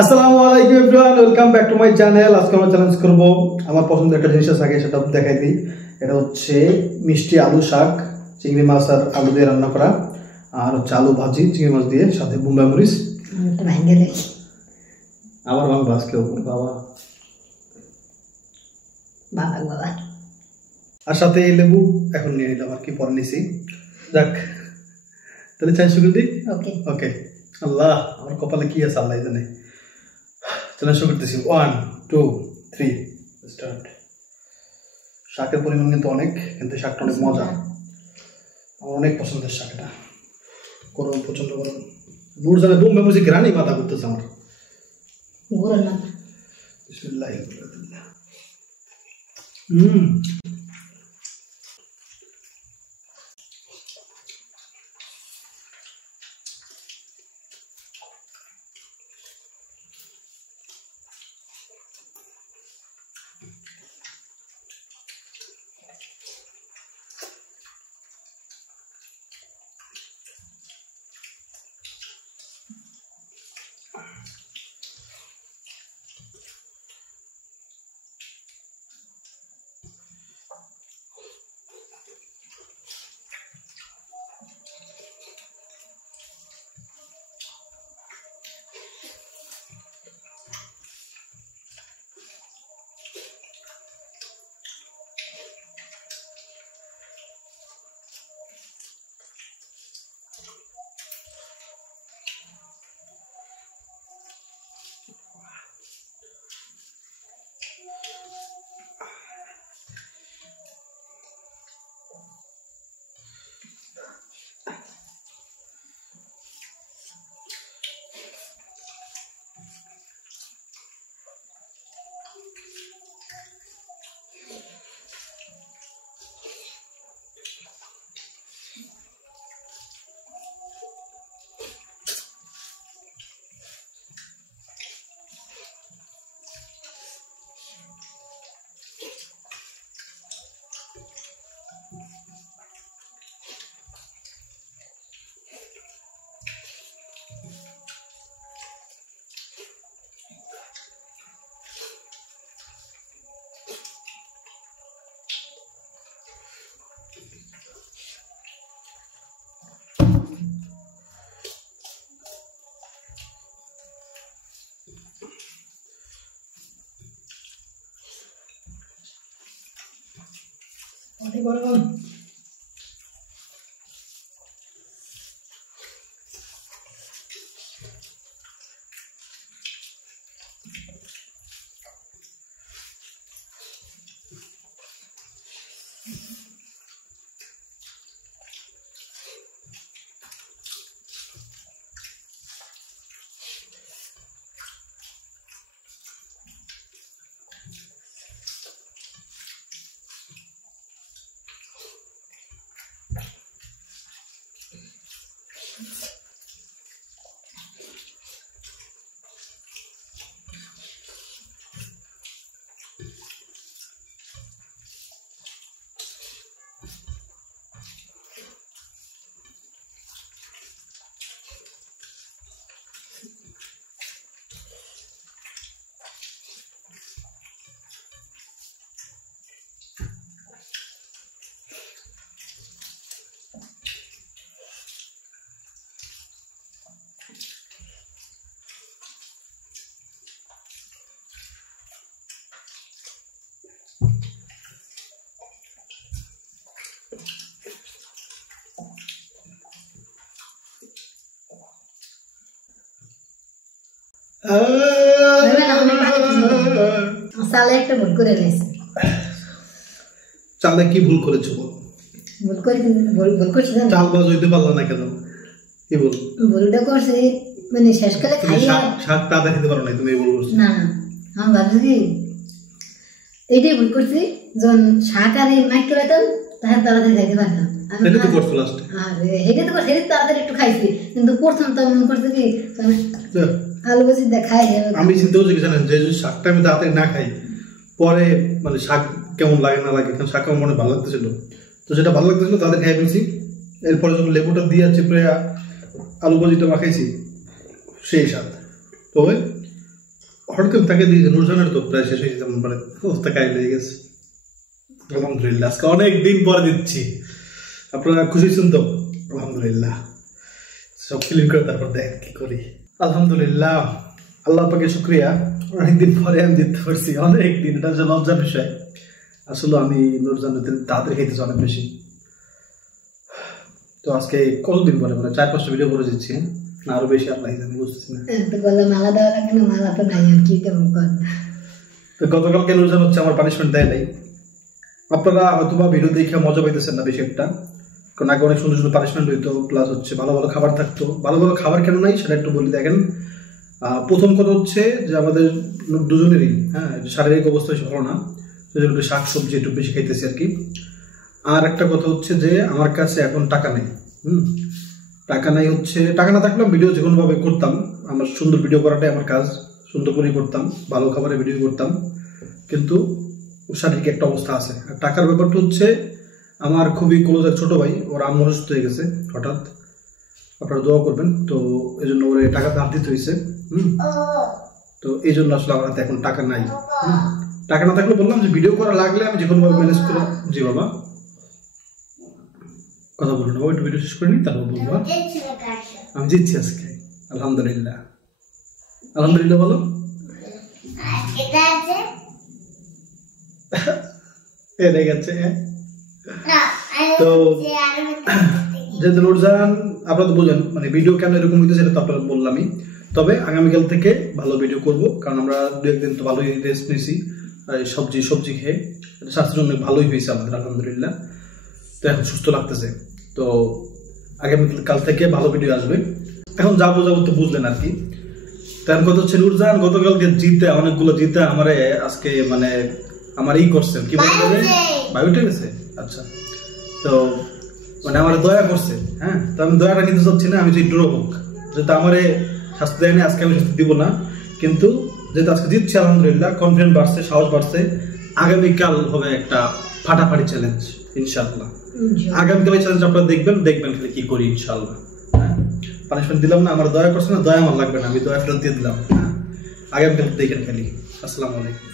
আসসালামু আলাইকুম everyone, welcome back to my channel. আজকে আমরা চ্যালেঞ্জ করব আমার পছন্দের একটা জিনিস আছে, আগে সেটা দেখাই দিই। এটা হচ্ছে মিষ্টি আলু শাক, চিংড়ি মাছ আর আলু দিয়ে রান্না করা, আর হচ্ছে আলু ভাজি চিংড়ি মাছ দিয়ে, সাথে বোম্বাই মরিচ। আবার ভাঙবো আজকেও বাবা বাবা বাবা, আর সাথে এই লেবু এখন নিয়ে নিলাম আর কি, পরে নিছি। যাক তাহলে চাই শুরু দিই। ওকে ওকে। আল্লাহ, আমার কপালে কি আছে আল্লাহ জানে। চলে শুরু করতেছি, 1 2 3 স্টার্ট। শাকের পরিমাণ কিন্তু অনেক, কিন্তু শাকটা অনেক মজা, আমার অনেক পছন্দের শাক। এটা গরম, প্রচন্ড গরম, দূর জানে বোম্বাই মরিচ গ্রানি মাথা করতেছে আমার। গরম না বিসমিল্লাহ। অনেক গরম। চালে একটা ভুল করে নিয়েছে। চালে কি ভুল করেছো? ভুল করে ভুল করছি জানো? চাল বাজ হইতে পারলো না কেন? কি বল? ভুলটা করছে মানে শেষকালে খাই শাক তা দেখাতে পারো না তুমি, এই ভুল করছো। না না, আমি ভাবছি কি এইটাই ভুল করছি, যখন শাক আর এই মাইক পেতাম তাহলে তাড়াতাড়ি খাইতে পারতাম। এটা তো করছো লাস্টে। আর এটা তো করছে, তাড়াতাড়ি একটু খাইছি, কিন্তু প্রথম তো মনে করছে কি আলু ভাজি দেখাই। আমি চিন্তা করছি জানেন, যে যদি শাকটা আমি তাড়াতাড়ি না খাই, পরে মানে শাক কেমন লাগে না লাগে, কারণ শাক আমার মনে ভালো লাগতেছিল, তো যেটা ভালো লাগতেছিল তাদের খাই ফেলছি। এরপরে যখন লেবুটা দিয়ে চিপড়ে আলু ভাজিটা মাখাইছি, সেই স্বাদ। তবে হঠাৎ করে তাকে দিয়েছে নুরজানের তো প্রায় শেষ হয়ে যেতে মনে পড়ে অবস্থা কাজ লেগে গেছে। আলহামদুলিল্লাহ আজকে অনেক দিন পরে দিচ্ছি, আপনারা খুশি শুন তো? আলহামদুলিল্লাহ সব ক্লিন করে তারপর দেখ কি করি। আলহামদুলিল্লাহ আল্লাহ পাকে শুক্রিয়া, অনেকদিন পরে আমি দিতে পারছি, অনেক দিন। এটা হচ্ছে লজ্জার বিষয়। আসলে আমি নুরজানের তাড়াতাড়ি খাইতেছি অনেক বেশি। তো আজকে কতদিন পরে মানে 4-5টা ভিডিও করে দিচ্ছি, না আরো বেশি আল্লাহ জানি, বুঝতেছি না। মালা দেওয়া লাগে না, মালা তো নাই আর কি তেমন কর। তো গতকালকে নুরজান হচ্ছে আমার পানিশমেন্ট দেয় নাই। আপনারা হয়তো বা ভিডিও দেখে মজা পাইতেছেন না বেশি একটা, কারণ আগে অনেক সুন্দর সুন্দর পানিশমেন্ট হইতো, প্লাস হচ্ছে ভালো ভালো খাবার থাকতো। ভালো ভালো খাবার কেন নাই সেটা একটু বলি। দেখেন, প্রথম কথা হচ্ছে যে আমাদের দুজনেরই শারীরিক অবস্থা বেশি ভালো না, সেজন্য একটু শাক সবজি একটু বেশি খাইতেছি আর কি। আর একটা কথা হচ্ছে যে আমার কাছে এখন টাকা নেই। টাকা নাই হচ্ছে, টাকা না থাকলে ভিডিও যে কোনোভাবে করতাম। আমার সুন্দর ভিডিও করাটাই আমার কাজ, সুন্দর করেই করতাম, ভালো খাবারের ভিডিও করতাম, কিন্তু শারীরিক একটা অবস্থা আছে। আর টাকার ব্যাপারটা হচ্ছে আমার খুবই ক্লোজের ছোট ভাই, ওর আম্মু অসুস্থ হয়ে গেছে হঠাৎ, আপনারা দোয়া করবেন। তো এই জন্য ওর টাকা ধার দিতে হয়েছে। তো এই জন্য আসলে আমার হাতে এখন টাকা নাই। টাকা না থাকলে বললাম যে ভিডিও করা লাগলে আমি যে কোনোভাবে ম্যানেজ করে। জি বাবা, কথা বলুন না, একটু ভিডিও শেষ করে নিই তারপর বলবো। আমি জিতছি আজকে আলহামদুলিল্লাহ। আলহামদুলিল্লাহ বলো। তো যেহেতু নুরজান আপনারা তো বুঝেন মানে ভিডিও কেন এরকম হইতেছে সেটা তো আপনারা বললামই। তবে আগামীকাল থেকে ভালো ভিডিও করব, কারণ আমরা 2-1 দিন তো ভালোই রেস্ট নিয়েছি সবজি খেয়ে। স্বাস্থ্যের জন্য ভালোই হয়েছে আমাদের আলহামদুলিল্লাহ। তো এখন সুস্থ লাগতেছে। তো আগামীকাল থেকে ভালো ভিডিও আসবে। এখন যাবো তো বুঝলেন আর কি। তার কথা হচ্ছে নুরজান গতকালকে জিতে, অনেকগুলো জিতে আমারে আজকে মানে আমার করছেন কি বলতে ভাই উঠে গেছে। আচ্ছা, তো মানে আমার দয়া করছে। তো আমি দয়াটা কিন্তু চাচ্ছি না, আমি যে ড্র হোক, যেহেতু আমারে শাস্তি দেয়নি আজকে আমি শাস্তি দিব না। কিন্তু যেহেতু আজকে জিতছি আলহামদুলিল্লাহ, কনফিডেন্স বাড়ছে, সাহস বাড়ছে। আগামীকাল হবে একটা ফাটাফাটি চ্যালেঞ্জ ইনশাআল্লাহ। আগামীকাল এই চ্যালেঞ্জ আপনারা দেখবেন খালি কি করি ইনশাআল্লাহ। পানিশমেন্ট দিলাম না, আমার দয়া করছে না, দয়া আমার লাগবে না, আমি দয়া ফেরত দিয়ে দিলাম। আগামীকাল দেখেন খালি। আসসালামু আলাইকুম।